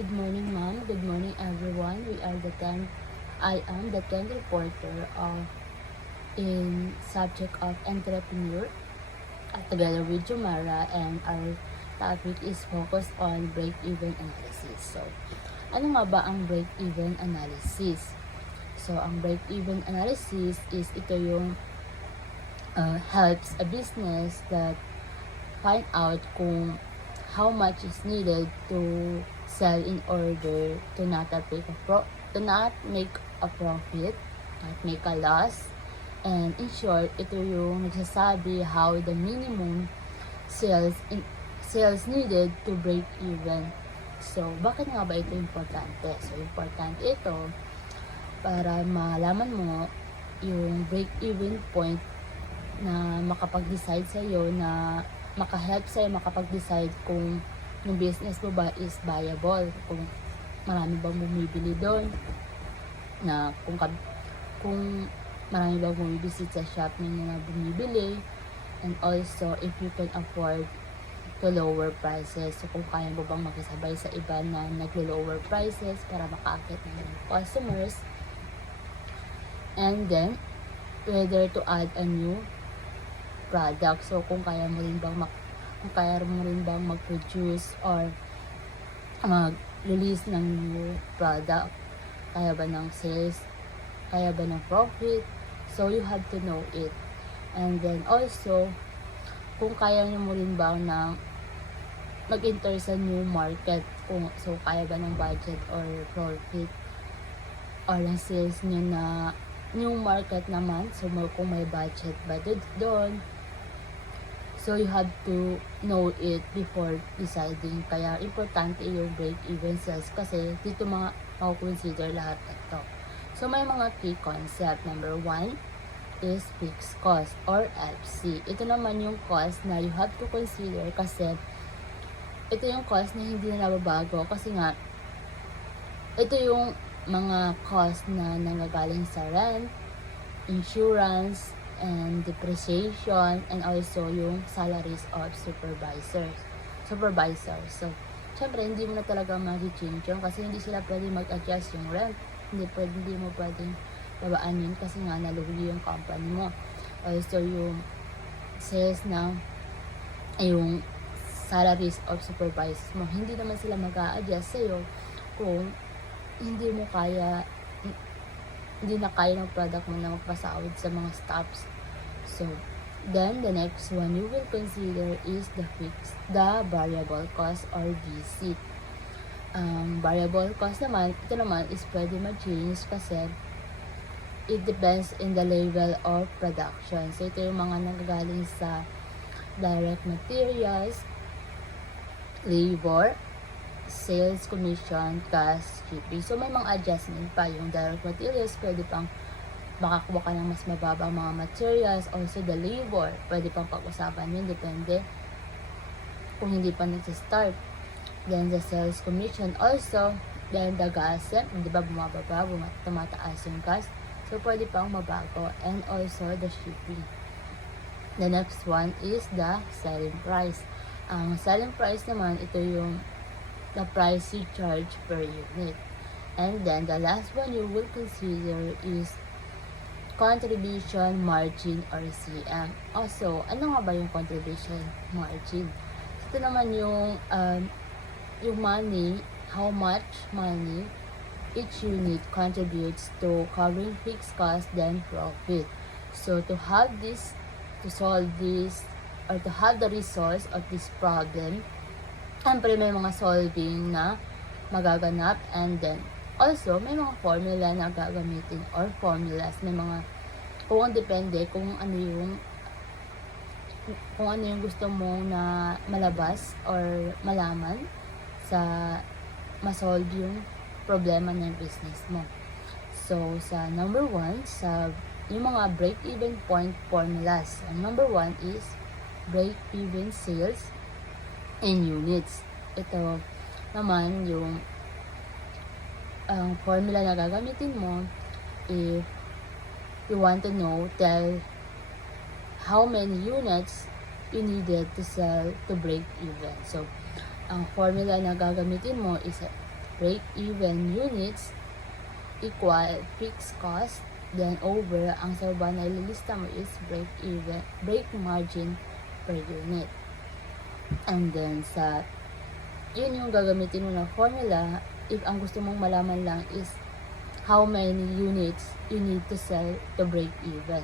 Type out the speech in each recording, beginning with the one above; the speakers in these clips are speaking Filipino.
Good morning, ma'am. Good morning, everyone. I am the 10th reporter in subject of entrepreneur together with Jumara, and our topic is focused on break-even analysis. So, ano nga ba ang break-even analysis? So, ang break-even analysis is ito yung helps a business that find out kung how much is needed to sell in order to not make a profit, not make a loss. And in short, ito yung nagsasabi how the minimum sales needed to break even. So, bakit nga ba ito importante? So, importante ito para malaman mo yung break-even point na makapag-decide sa'yo, na makahelp sa'yo makapag-decide kung yung business mo ba is viable, kung marami bang bumibili doon, na kung marami bang bumibisit sa shop ninyo na bumibili, and also if you can afford to lower prices. So kung kaya mo bang makisabay sa iba na naglo-lower prices para makaakit ng customers, and then whether to add a new product. So kung kaya mo rin bang mag-produce or mag-release ng new product, kaya ba ng sales, kaya ba ng profit. So you have to know it. And then also kung kaya mo rin ba na mag-enter sa new market, so kaya ba ng budget or profit or ng sales nyo na new market naman. So kung may budget ba doon, so you have to know it before deciding. Kaya importante yung break-even sales kasi dito consider lahat ito. So may mga key concept. Number 1 is fixed cost or FC. Ito naman yung cost na you have to consider kasi ito yung cost na hindi na nababago kasi nga ito yung mga cost na nanggagaling sa rent, insurance, and depreciation, and also yung salaries of supervisors. So, syempre, hindi mo na talaga mag-change yun kasi hindi sila pwede mag-adjust yung rent. Hindi mo pwedeng babaan yun kasi nga nalugi yung company mo. Also, yung sales na yung salaries of supervisors mo, hindi naman sila mag-a-adjust sa'yo kung hindi na kaya ng product mo na magpasahod sa mga staffs. So, then the next one you will consider is the variable cost or VC. Variable cost naman, ito naman is pwede ma-change kasi it depends in the level of production. So, ito yung mga nagagaling sa direct materials, labor, sales, commission, cost, shipping. So, may mga adjustment pa. Yung direct materials, pwede pang makakuha ka ng mas mababang mga materials. Also, the labor, pwede pang pag-usapan yun. Depende kung hindi pa nagsistart. Then, the sales commission also. Then, the gas, di ba bumababa, tumataas yung gas. So, pwede pang mabago. And also, the shipping. The next one is the selling price. Ang selling price naman, ito yung the price you charge per unit. And then, the last one you will consider is contribution margin or CM. Also, ano nga ba yung contribution margin? Ito naman yung money, how much money each unit contributes to covering fixed costs then profit. So, to solve this, or to have the results of this problem, siyempre may mga solving na magaganap, and then also may mga formula na gagamitin or formulas, may mga kung depende kung ano yung gusto mo na malabas or malaman sa ma-solve yung problema ng business mo. So sa number 1, sa yung mga break-even point formulas, ang number 1 is break-even sales in units. Ito naman yung formula na gagamitin mo if you want to tell how many units you needed to sell to break even. So, ang formula na gagamitin mo is break-even units equal fixed cost, then over, ang sa baba na ililista mo is break margin per unit. And then yun yung gagamitin mo na formula if ang gusto mong malaman lang is how many units you need to sell to break even.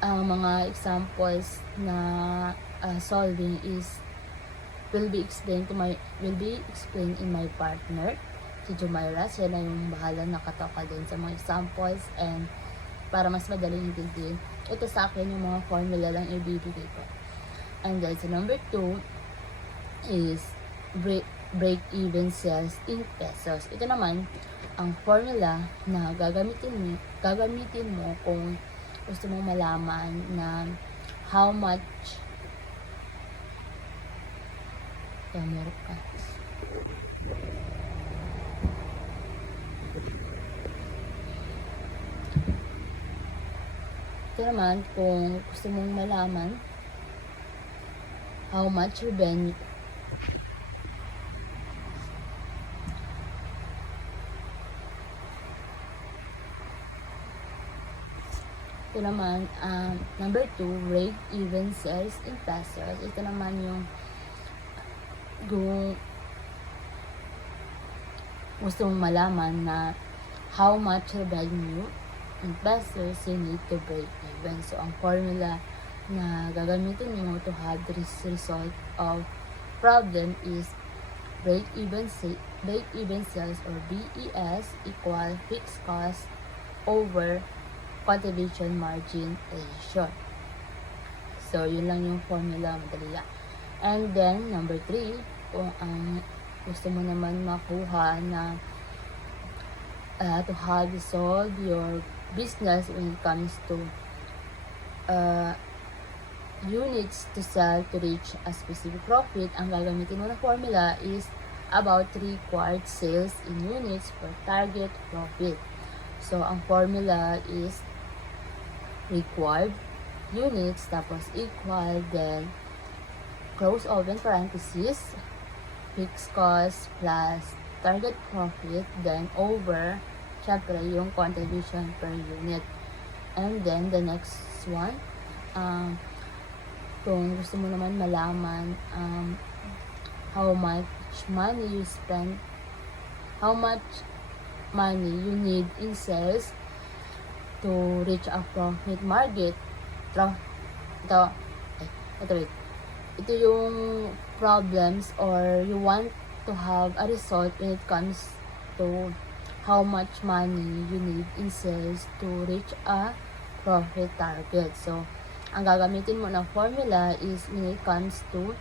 Ang mga examples na solving will be explained in my partner, si Jumaira. Siya na yung bahala nakatoka din sa mga examples, and para mas madaling intindihin, ito sa akin yung mga formula lang ibibigay ko. And then number 2 is break-even sales in pesos. Ito naman ang formula na gagamitin mo kung gusto mong malaman na how much meron ka. Ito naman kung gusto mong malaman how much revenue ito naman, number 2, break-even sales in pesos. Ito naman yung gusto mong malaman na how much revenue in pesos you need to break even. So, ang formula na gagamitin mo to have this result of problem is break-even sales or BES equal fixed cost over contribution margin ratio. So, yun lang yung formula, madali lang. And then, number 3, kung ang gusto mo naman makuha na to how you solve your business when it comes to units to sell to reach a specific profit, ang gagamitin mo na formula is about required sales in units for target profit. So, ang formula is required units tapos equal, then close open parenthesis, fixed cost plus target profit, then over, syempre yung contribution per unit. And then the next one, kung gusto mo naman malaman how much money you spend, how much money you need in sales to reach a profit margin. Ito yung problems, or you want to have a result when it comes to how much money you need in sales to reach a profit target. So, ang gagamitin mo na formula is when it comes to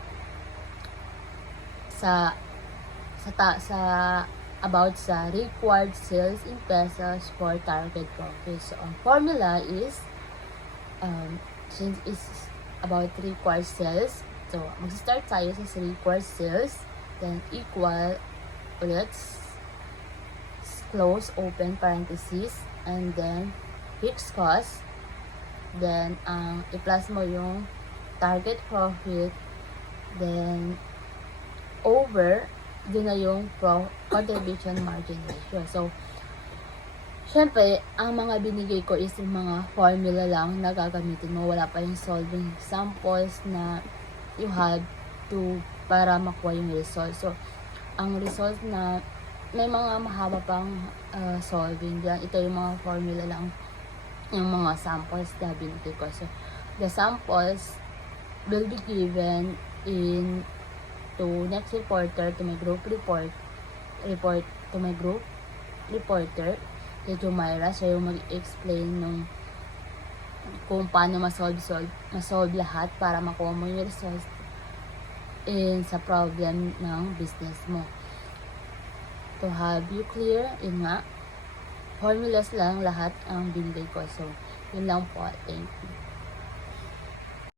about sa required sales in pesos for target profit. So, ang formula is, since it's about required sales, so, mag-start tayo sa required sales, then equal, let's close open parenthesis, and then fixed cost, then i-plus mo yung target profit, then over, doon na yung contribution margin ratio. So, syempre, ang mga binigay ko is yung mga formula lang na gagamitin mo. Wala pa yung solving examples na you have to para makuha yung result. So, ang result na may mga mahaba pang solving dyan. Ito yung mga formula lang, yung mga samples na binigay ko. So, the samples will be given to next reporter, to my group report to my group reporter, kay Jumaira. Siya yung mag-explain kung paano masolve lahat para makuha mo yung results sa problem ng business mo. To have you clear, yun nga, formulas lang lahat ang binigay ko. So, yun lang po. Thank you.